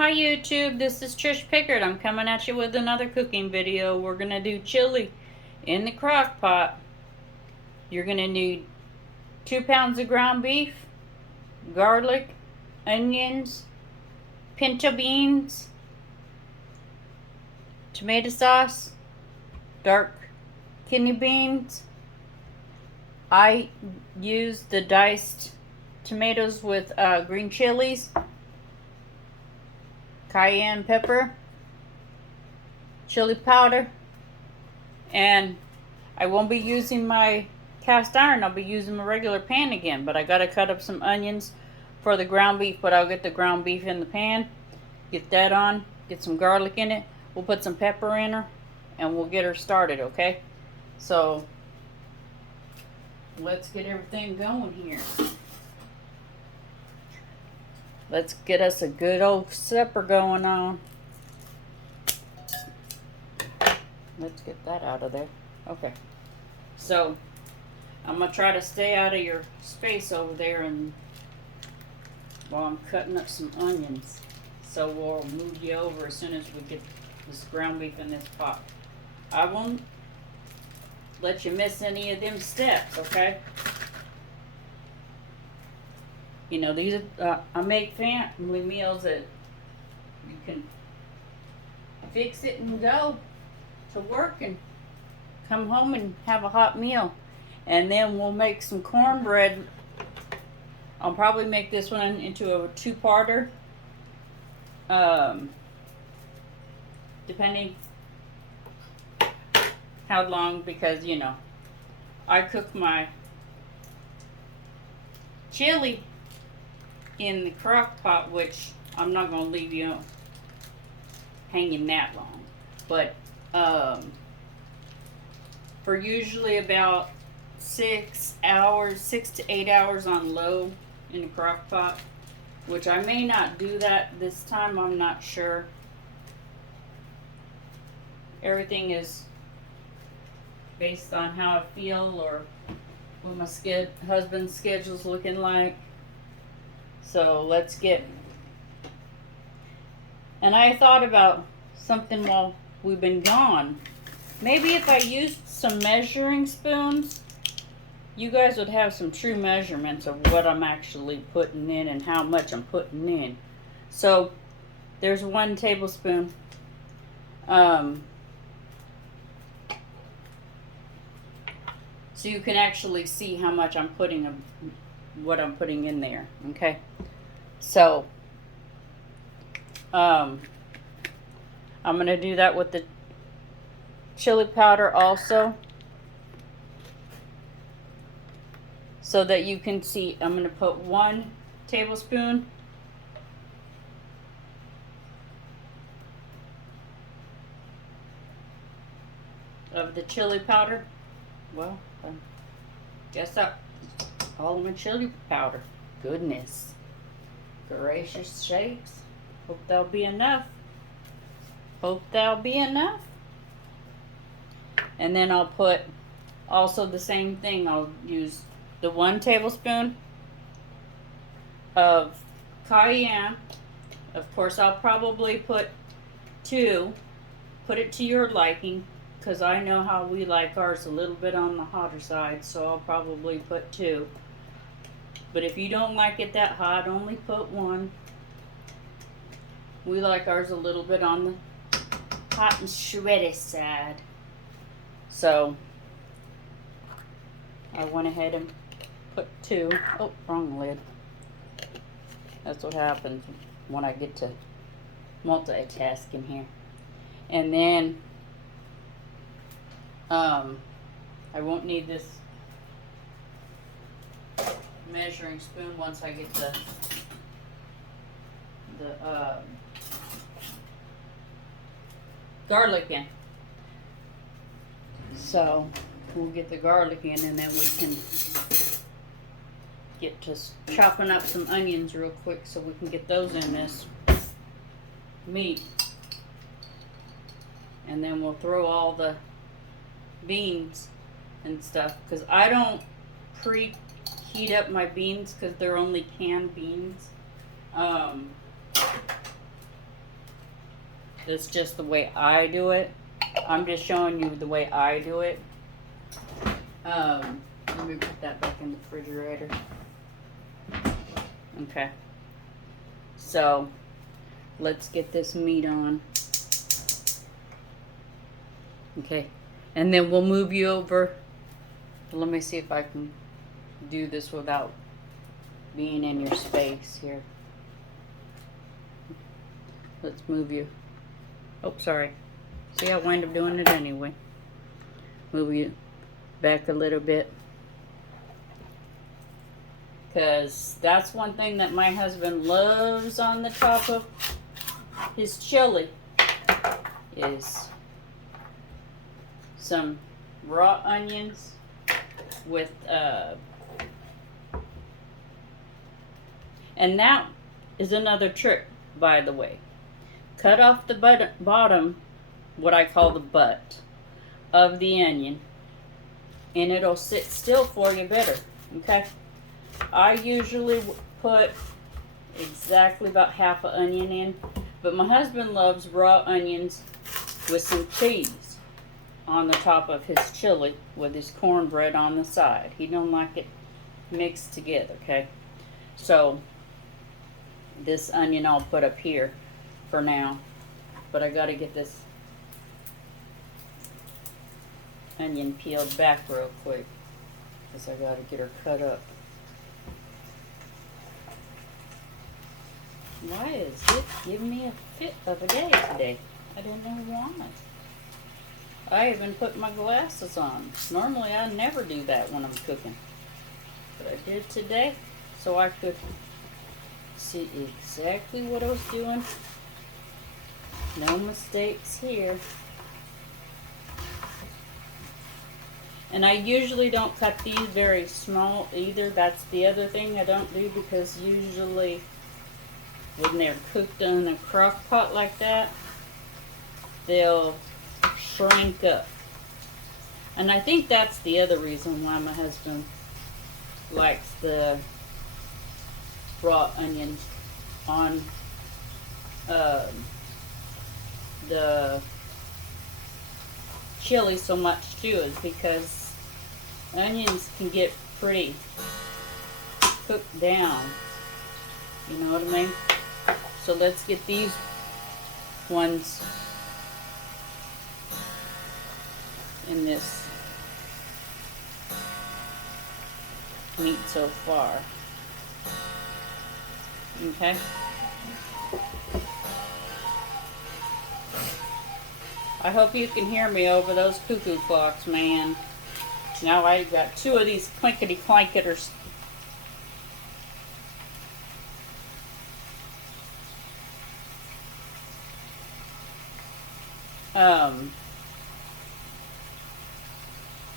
Hi YouTube, this is Trish Pickard. I'm coming at you with another cooking video. We're going to do chili in the crock pot. You're going to need 2 pounds of ground beef, garlic, onions, pinto beans, tomato sauce, dark kidney beans. I use the diced tomatoes with green chilies, cayenne pepper, chili powder, and I won't be using my cast iron. I'll be using my regular pan again, but I gotta cut up some onions for the ground beef. But I'll get the ground beef in the pan, get that on, get some garlic in it, we'll put some pepper in her, and we'll get her started. Okay, so let's get everything going here. Let's get us a good old supper going on. Let's get that out of there. Okay. So, I'm going to try to stay out of your space over there and while I'm cutting up some onions. So we'll move you over as soon as we get this ground beef in this pot. I won't let you miss any of them steps, okay? You know, these are, I make family meals that you can fix it and go to work and come home and have a hot meal. And then we'll make some cornbread. I'll probably make this one into a 2-parter. Depending how long, because, you know, I cook my chili in the crock pot, which I'm not going to leave you hanging that long, but for usually about 6 to 8 hours on low in the crock pot, which I may not do that this time. I'm not sure. Everything is based on how I feel or what my husband's schedule's looking like. So let's get, and I thought about something while we've been gone. Maybe if I used some measuring spoons, you guys would have some true measurements of what I'm actually putting in and how much I'm putting in. So there's 1 tablespoon. So you can actually see how much I'm putting, what I'm putting in there. Okay. So I'm going to do that with the chili powder also, so that you can see. I'm going to put 1 tablespoon of the chili powder. Well, I guess all of my chili powder. Goodness gracious shakes. Hope that'll be enough. Hope that'll be enough. And then I'll put also the same thing. I'll use the 1 tablespoon of cayenne. Of course, I'll probably put 2. Put it to your liking, because I know how we like ours a little bit on the hotter side, so I'll probably put 2. But if you don't like it that hot, only put 1. We like ours a little bit on the hot and shreddy side. So I went ahead and put 2. Oh, wrong lid. That's what happens when I get to multitasking here. And then I won't need this measuring spoon once I get the garlic in. So we'll get the garlic in, and then we can get to chopping up some onions real quick so we can get those in this meat. And then we'll throw all the beans and stuff, because I don't preheat up my beans because they're only canned beans. That's just the way I do it. I'm just showing you the way I do it. Let me put that back in the refrigerator. Okay. So, let's get this meat on. Okay. And then we'll move you over. Let me see if I can do this without being in your space here. Let's move you. Oh, sorry. See, I wind up doing it anyway. Move you back a little bit. Because that's one thing that my husband loves on the top of his chili is some raw onions with and that is another trick, by the way. Cut off the bottom, what I call the butt of the onion, and it'll sit still for you better. Okay, I usually put exactly about half an onion in, but my husband loves raw onions with some cheese on the top of his chili with his cornbread on the side. He don't like it mixed together. Okay, so this onion I'll put up here for now, but I gotta get this onion peeled back real quick because I gotta get her cut up. Why is it giving me a fit of a day today? I don't know why. I even put my glasses on. Normally I never do that when I'm cooking, but I did today so I could see exactly what I was doing. No mistakes here. And I usually don't cut these very small either. That's the other thing I don't do, because usually when they're cooked in a crock pot like that, they'll shrink up. And I think that's the other reason why my husband likes the raw onions on the chili so much too, is because onions can get pretty cooked down. You know what I mean? So let's get these ones in this meat so far. Okay. I hope you can hear me over those cuckoo clocks, man. Now I got two of these clinkety clanketers.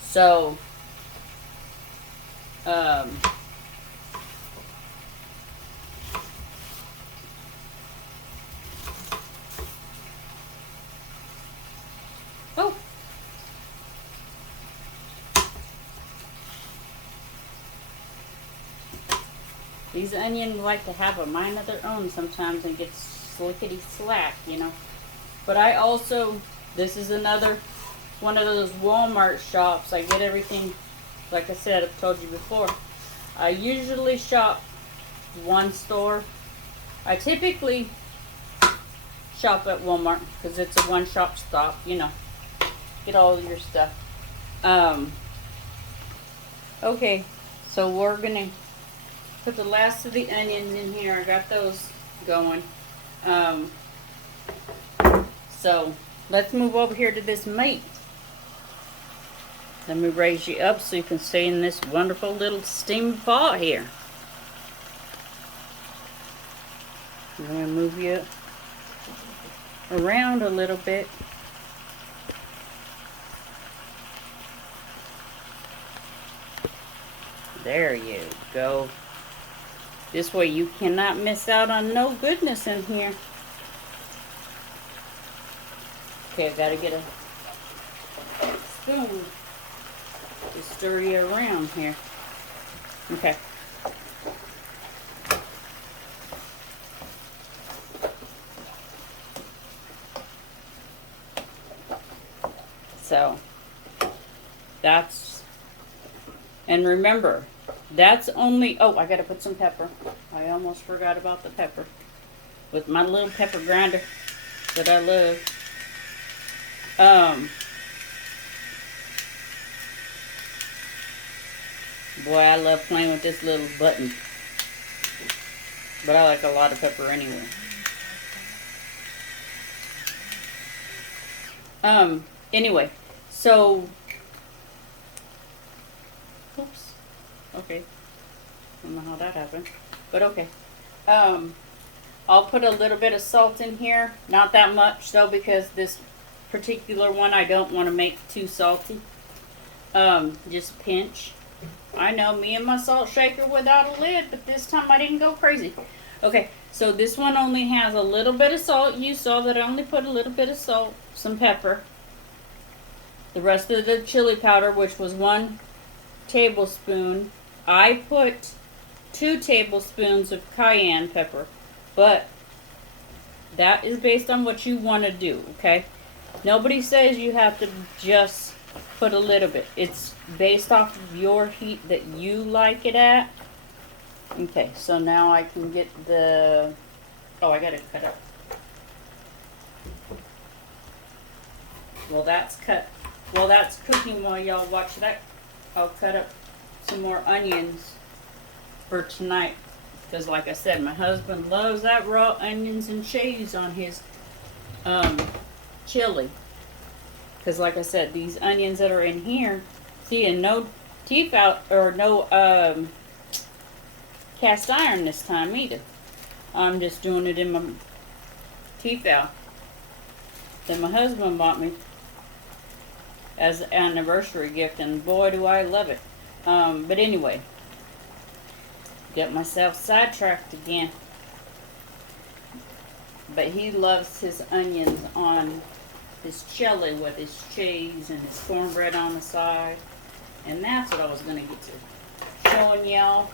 So oh, these onions like to have a mind of their own sometimes and get slickety slack, you know. But I also, this is another one of those Walmart shops. I get everything, like I said, I've told you before. I usually shop one store. I typically shop at Walmart because it's a one-shop stop, you know. Get all of your stuff. Okay, so we're gonna put the last of the onions in here. I got those going. So let's move over here to this meat. Let me raise you up so you can stay in this wonderful little steam pot here. I'm going to move you around a little bit. There you go. This way you cannot miss out on no goodness in here. Okay, I've got to get a spoon to stir you around here. Okay. So that's, and remember, that's only, oh, I gotta put some pepper. I almost forgot about the pepper. With my little pepper grinder that I love. Boy, I love playing with this little button. But I like a lot of pepper anyway. Anyway, so, oops, okay, I don't know how that happened, but okay. I'll put a little bit of salt in here, not that much though, because this particular one I don't want to make too salty. Just a pinch. I know, me and my salt shaker without a lid, but this time I didn't go crazy. Okay, so this one only has a little bit of salt. You saw that I only put a little bit of salt, some pepper. The rest of the chili powder, which was 1 tablespoon, I put 2 tablespoons of cayenne pepper, but that is based on what you want to do, okay? Nobody says you have to just put a little bit. It's based off of your heat that you like it at. Okay, so now I can get the, oh, I gotta cut up. Well, that's cut. Well, that's cooking while y'all watch that. I'll cut up some more onions for tonight. Because like I said, my husband loves that raw onions and cheese on his chili. Because like I said, these onions that are in here, see, and no teeth out, or no cast iron this time either. I'm just doing it in my teeth out that my husband bought me as an anniversary gift, and boy do I love it. But anyway, got myself sidetracked again. But he loves his onions on his chili with his cheese and his cornbread on the side. And that's what I was going to get to showing y'all.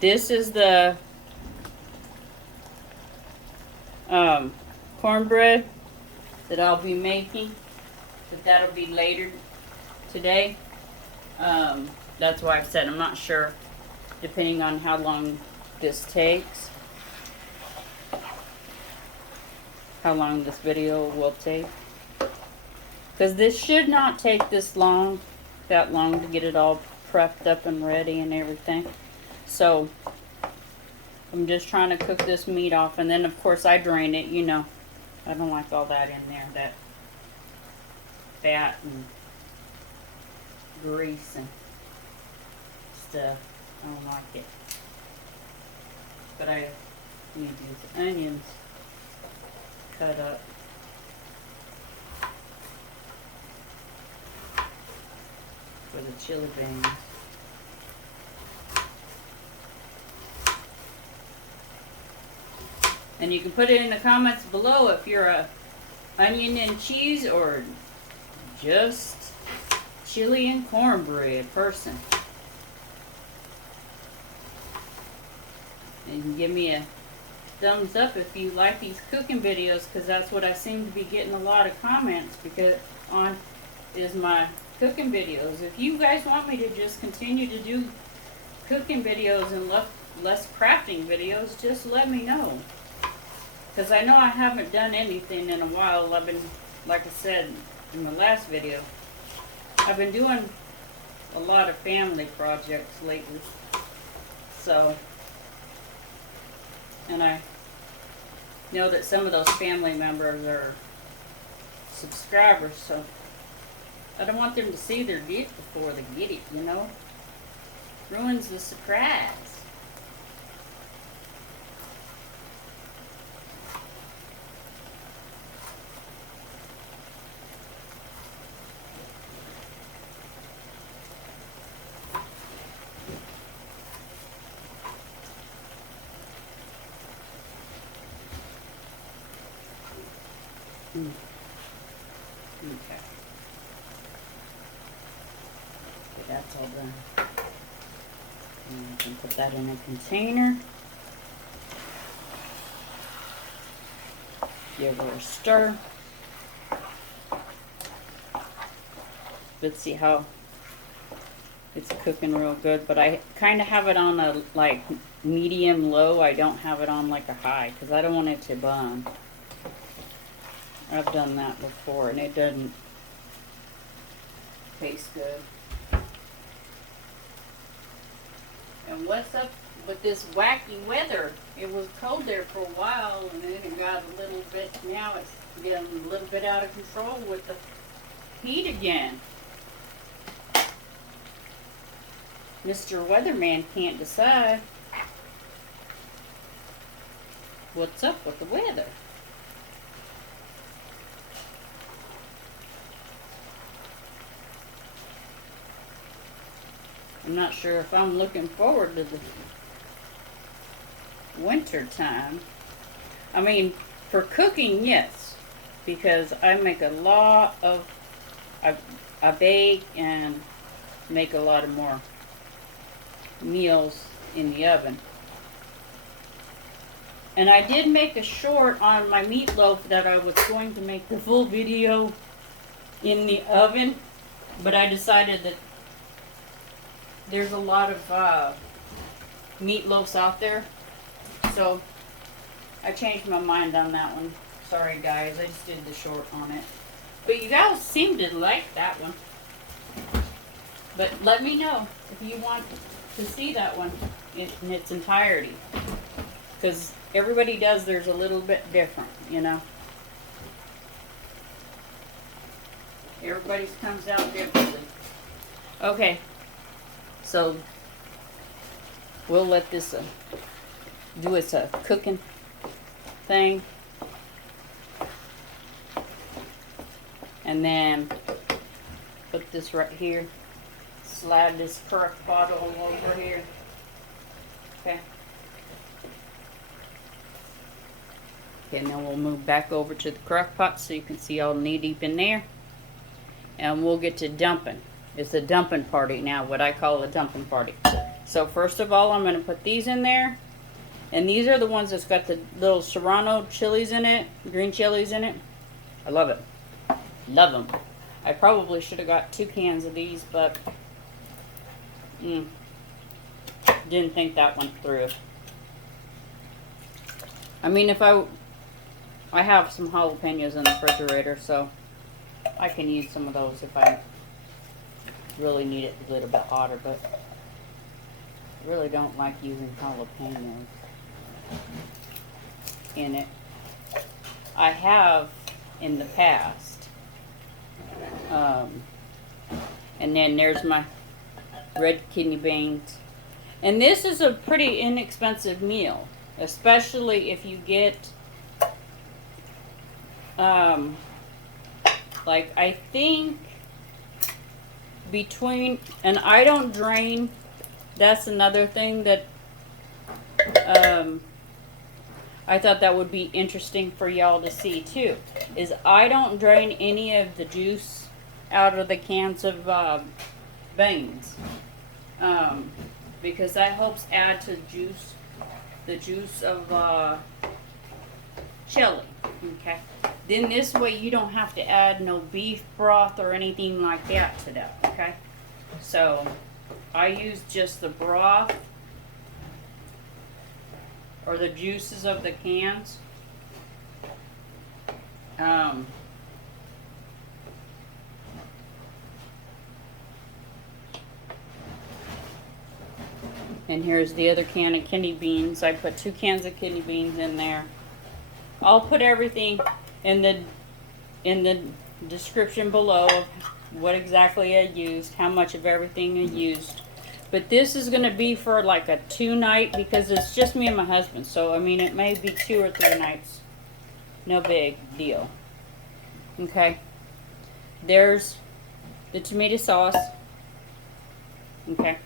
This is the cornbread that I'll be making, but that'll be later today. That's why I said I'm not sure, depending on how long this takes, how long this video will take. Because this should not take that long to get it all prepped up and ready and everything. So, I'm just trying to cook this meat off, and then of course I drain it, you know. I don't like all that in there, that fat and grease and stuff. I don't like it. But I need these onions cut up. For the chili beans. And you can put it in the comments below if you're a onion and cheese or just chili and cornbread person. And you can give me a thumbs up if you like these cooking videos, because that's what I seem to be getting a lot of comments because on is my cooking videos. If you guys want me to just continue to do cooking videos and less crafting videos, just let me know. Because I know I haven't done anything in a while. I've been, like I said in the last video, I've been doing a lot of family projects lately. So, and I know that some of those family members are subscribers, so I don't want them to see their gift before they get it, you know? Ruins the surprise. Okay. That's all done. And we can put that in a container. Give her a stir. Let's see how it's cooking real good, but I kind of have it on a like medium low. I don't have it on like a high because I don't want it to burn. I've done that before and it doesn't taste good. And what's up with this wacky weather? It was cold there for a while and then it got a little bit, now it's getting a little bit out of control with the heat again. Mr. Weatherman can't decide what's up with the weather. I'm not sure if I'm looking forward to the winter time. I mean, for cooking, yes, because I make a lot of, I bake and make a lot of more meals in the oven. And I did make a short on my meatloaf that I was going to make the full video in the oven, but I decided that there's a lot of meatloafs out there, so I changed my mind on that one. Sorry guys, I just did the short on it. But you guys seem to like that one. But let me know if you want to see that one in its entirety. Because everybody does theirs a little bit different, you know. Everybody's comes out differently. Okay. So we'll let this do its cooking thing. And then put this right here. Slide this Crock Pot all over here. Okay. Okay, and then we'll move back over to the Crock Pot so you can see all knee deep in there. And we'll get to dumping. It's a dumping party now, what I call a dumping party. So first of all, I'm going to put these in there. And these are the ones that's got the little serrano chilies in it, green chilies in it. I love it. Love them. I probably should have got 2 cans of these, but didn't think that went through. I mean, if I have some jalapenos in the refrigerator, so I can use some of those if I really need it a little bit hotter, but I really don't like using jalapenos in it. I have in the past. And then there's my red kidney beans. And this is a pretty inexpensive meal, especially if you get like I think between, and I don't drain, that's another thing that I thought that would be interesting for y'all to see too, is I don't drain any of the juice out of the cans of beans, because that helps add to the juice of chili. Okay, then this way you don't have to add no beef broth or anything like that to that. Okay, so I use just the broth or the juices of the cans. And here's the other can of kidney beans. I put 2 cans of kidney beans in there. I'll put everything in the description below of what exactly I used, how much of everything I used. But this is going to be for like a 2-night, because it's just me and my husband. So, I mean, it may be 2 or 3 nights. No big deal. Okay. There's the tomato sauce. Okay.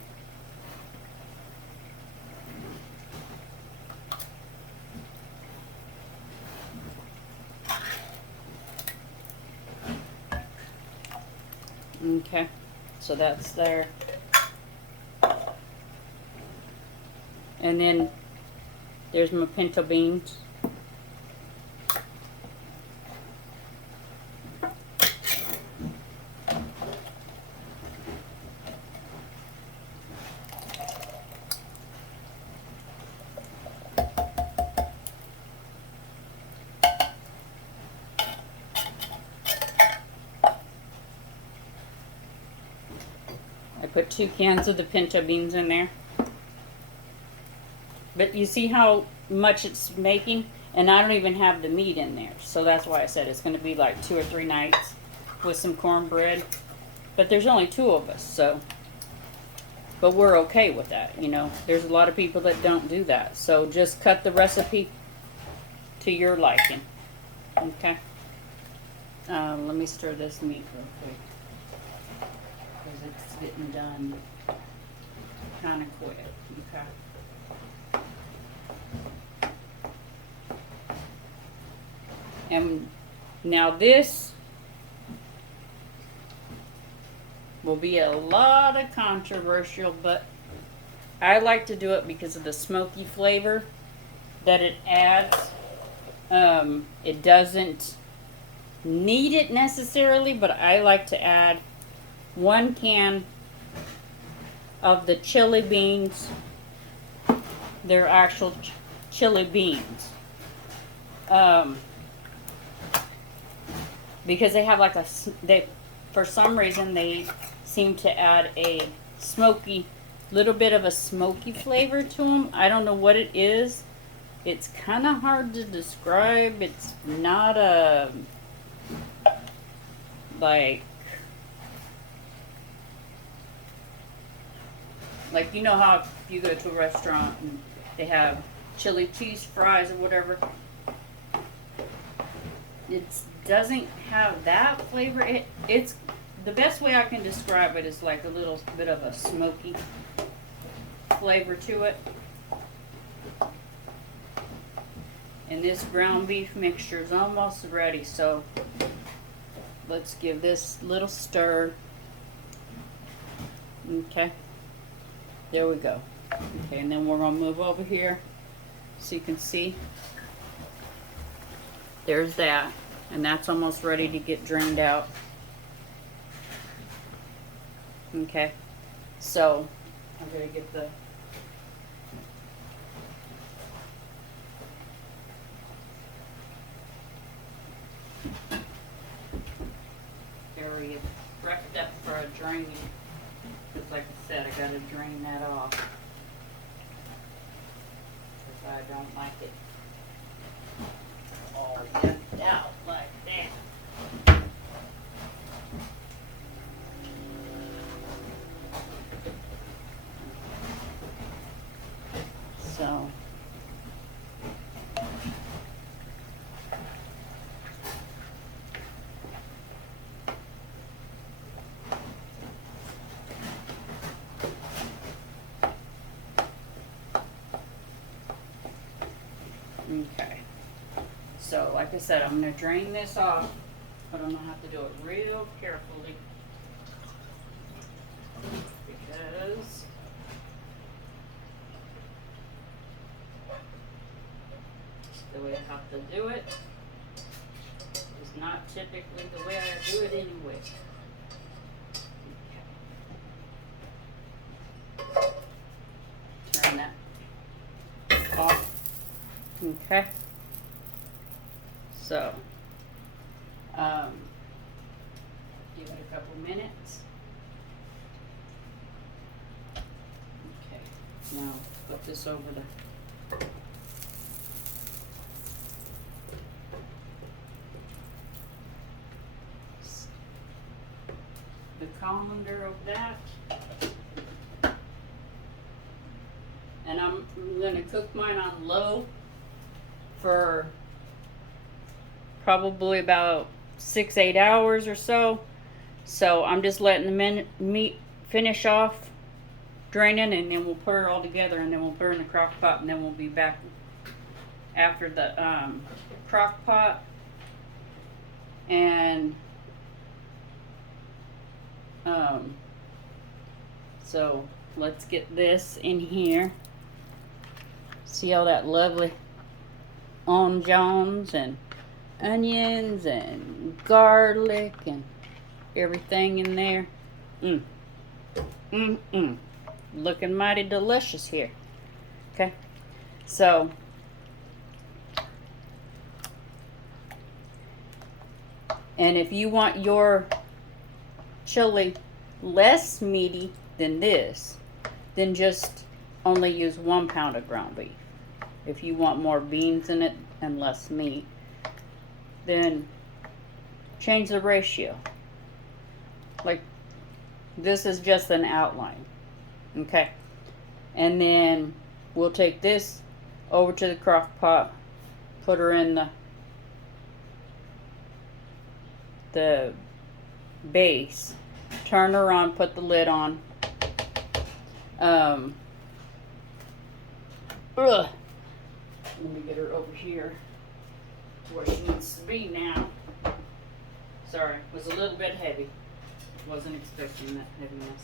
Okay. So that's there. And then there's my pinto beans. I put 2 cans of the pinto beans in there. But you see how much it's making? And I don't even have the meat in there. So that's why I said it's going to be like 2 or 3 nights with some cornbread. But there's only 2 of us, so. But we're okay with that, you know. There's a lot of people that don't do that. So just cut the recipe to your liking. Okay. Let me stir this meat real quick. Because it's getting done kind of quick. Okay. And now this will be a lot of controversial, but I like to do it because of the smoky flavor that it adds. It doesn't need it necessarily, but I like to add 1 can of the chili beans. They're actual chili beans. Because they have like for some reason they seem to add a smoky, little bit of a smoky flavor to them. I don't know what it is. It's kind of hard to describe. It's not a, like you know how if you go to a restaurant and they have chili cheese fries or whatever. It doesn't have that flavor. It's the best way I can describe it is like a little bit of a smoky flavor to it. And this ground beef mixture is almost ready, so let's give this a little stir. Okay, there we go. Okay, and then we're gonna move over here so you can see. There's that, and that's almost ready to get drained out. Okay, so I'm gonna get the area prepped up for a draining. Just like I said, I gotta drain that off because I don't like it all dumped out like that. So okay. So like I said, I'm going to drain this off, but I'm going to have to do it real carefully because the way I have to do it is not typically the way I do it anyway. Okay. Turn that off. Okay. So, give it a couple minutes. Okay, now put this over the colander of that. And I'm going to cook mine on low for probably about 6-8 hours or so. So I'm just letting the meat finish off draining, and then we'll put it all together, and then we'll put it in the crock pot, and then we'll be back after the crock pot. And so let's get this in here. See all that lovely onions and onions and garlic and everything in there. Looking mighty delicious here. Okay, so and if you want your chili less meaty than this, then just only use 1 pound of ground beef. If you want more beans in it and less meat, then change the ratio. Like, this is just an outline. Okay, and then we'll take this over to the crock pot, put her in the base, turn her on, put the lid on. Let me get her over here where she needs to be now. Sorry, it was a little bit heavy. Wasn't expecting that heaviness.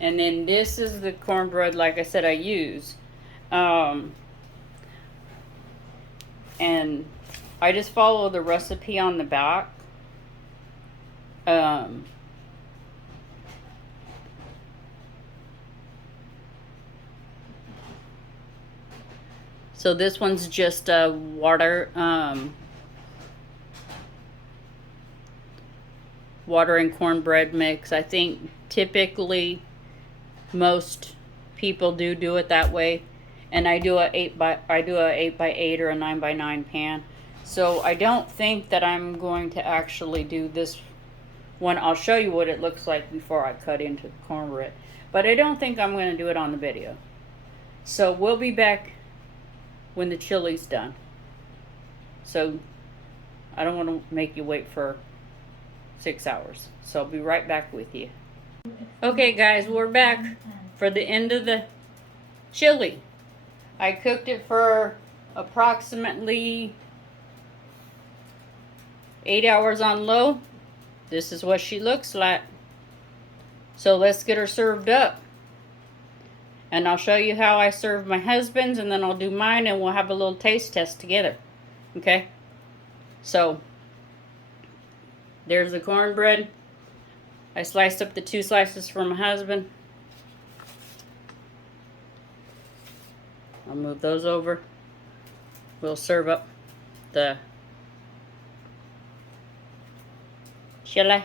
And then this is the cornbread, like I said, I use. And I just follow the recipe on the back. So this one's just water and cornbread mix. I think typically most people do it that way, and I do a 8x8 or a 9x9 pan. So I don't think that I'm going to actually do this one. I'll show you what it looks like before I cut into the cornbread, but I don't think I'm going to do it on the video. So we'll be back when the chili's done. So I don't want to make you wait for 6 hours. So I'll be right back with you. Okay guys, we're back for the end of the chili. I cooked it for approximately 8 hours on low. This is what she looks like. So let's get her served up. And I'll show you how I serve my husband's, and then I'll do mine, and we'll have a little taste test together. Okay? So, there's the cornbread. I sliced up the 2 slices for my husband. I'll move those over. We'll serve up the chili.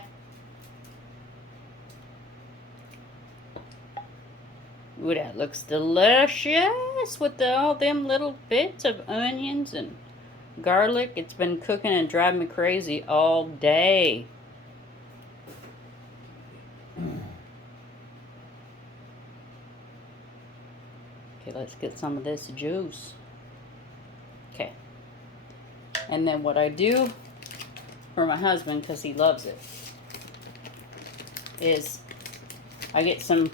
Ooh, that looks delicious with all them little bits of onions and garlic. It's been cooking and driving me crazy all day. Okay, let's get some of this juice. Okay. And then what I do for my husband, because he loves it, is I get some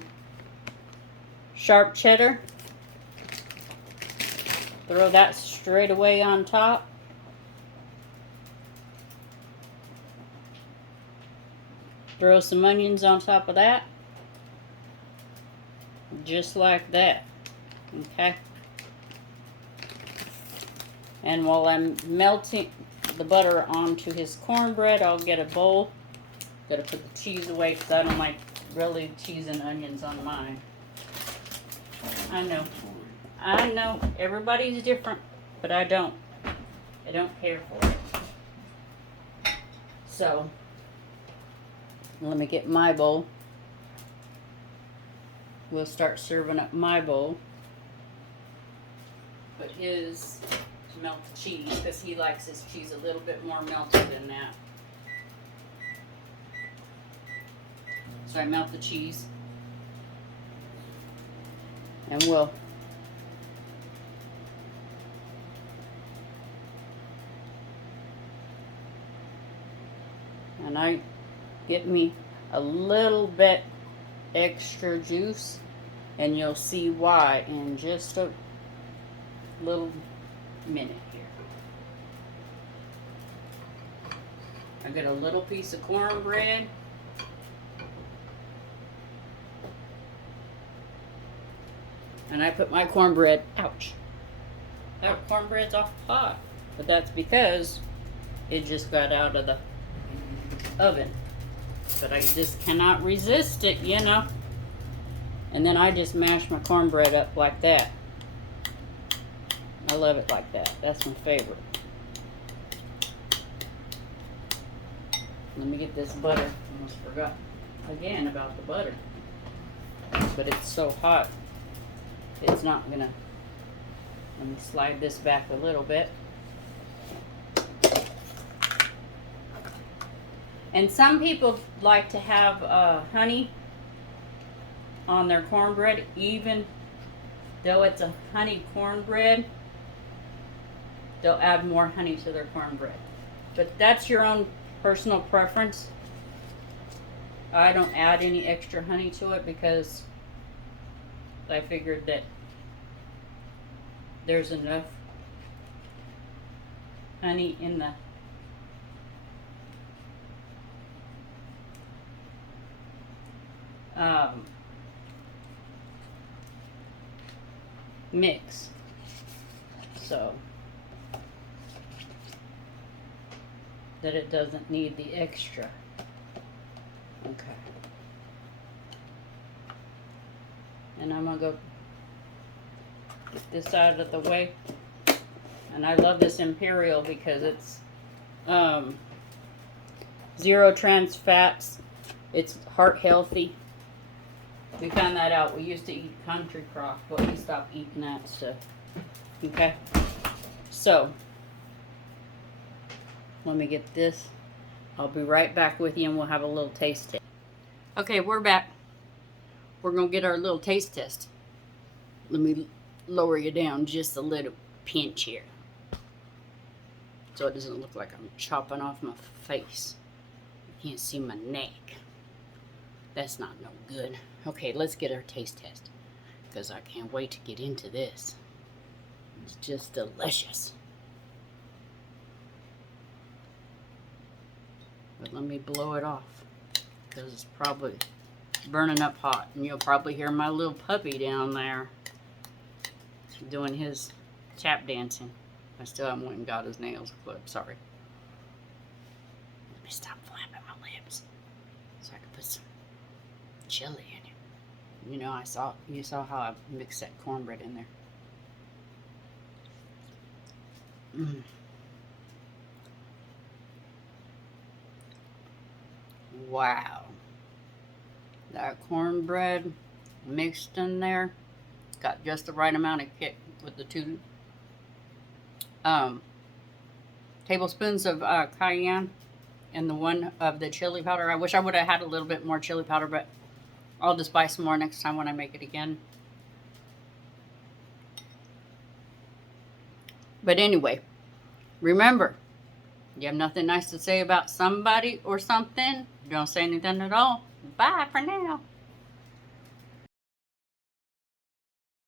sharp cheddar, throw that straight away on top. Throw some onions on top of that, just like that. Okay. And while I'm melting the butter onto his cornbread, I'll get a bowl. Gotta put the cheese away because I don't like really cheese and onions on mine. I know, everybody's different, but I don't care for it. So, let me get my bowl. We'll start serving up my bowl. Put his to melt the cheese, because he likes his cheese a little bit more melted than that. So I melt the cheese. And we'll I get me a little bit extra juice, and you'll see why in just a little minute here. I got a little piece of cornbread. And I put my cornbread, ouch. That cornbread's off the pot. But that's because it just got out of the oven. But I just cannot resist it, you know. And then I just mash my cornbread up like that. I love it like that. That's my favorite. Let me get this butter. Almost forgot again about the butter. But it's so hot. It's not gonna. Let me slide this back a little bit. And some people like to have honey on their cornbread, even though it's a honey cornbread. They'll add more honey to their cornbread. But that's your own personal preference. I don't add any extra honey to it because I figured that there's enough honey in the mix. So that it doesn't need the extra. Okay. And I'm gonna go get this out of the way. And I love this Imperial because it's 0 trans fats. It's heart healthy. We found that out. We used to eat country crock, but we stopped eating that stuff. Okay. So let me get this. I'll be right back with you and we'll have a little taste test. Okay, we're back. We're going to get our little taste test. Let me lower you down just a little pinch here. So it doesn't look like I'm chopping off my face. You can't see my neck. That's not no good. Okay, let's get our taste test. Because I can't wait to get into this. It's just delicious. But let me blow it off. Because it's probably burning up hot. And you'll probably hear my little puppy down there doing his tap dancing. I still haven't went and got his nails clipped. Sorry. Let me stop flapping my lips so I can put some chili in it. You know, you saw how I mixed that cornbread in there. Wow. That cornbread mixed in there got just the right amount of kick with the 2 tablespoons of cayenne and the 1 of the chili powder. I wish I would have had a little bit more chili powder, but I'll just buy some more next time when I make it again. But anyway, remember, you have nothing nice to say about somebody or something, don't say anything at all. Bye for now.